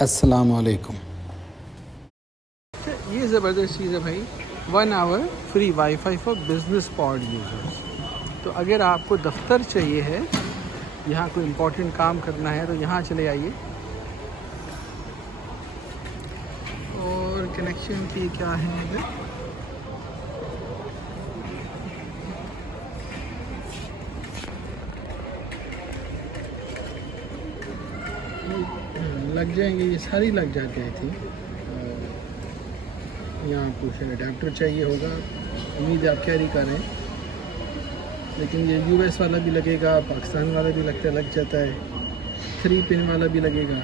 अस्सलाम वालेकुम। ये ज़बरदस्त चीज़ है भाई, 1 hour free wifi for business pod users. तो अगर आपको दफ्तर चाहिए है, यहाँ कोई इम्पोर्टेंट काम करना है तो यहाँ चले आइए। और कनेक्शन की क्या है इधर, लग जाएंगे, ये सारी लग जाती है थी। यहाँ कुछ अडेप्टर चाहिए होगा, उम्मीद है आप कैरी करें। लेकिन ये यूएस वाला भी लगेगा, पाकिस्तान वाला भी लगता लग जाता है, 3 पिन वाला भी लगेगा।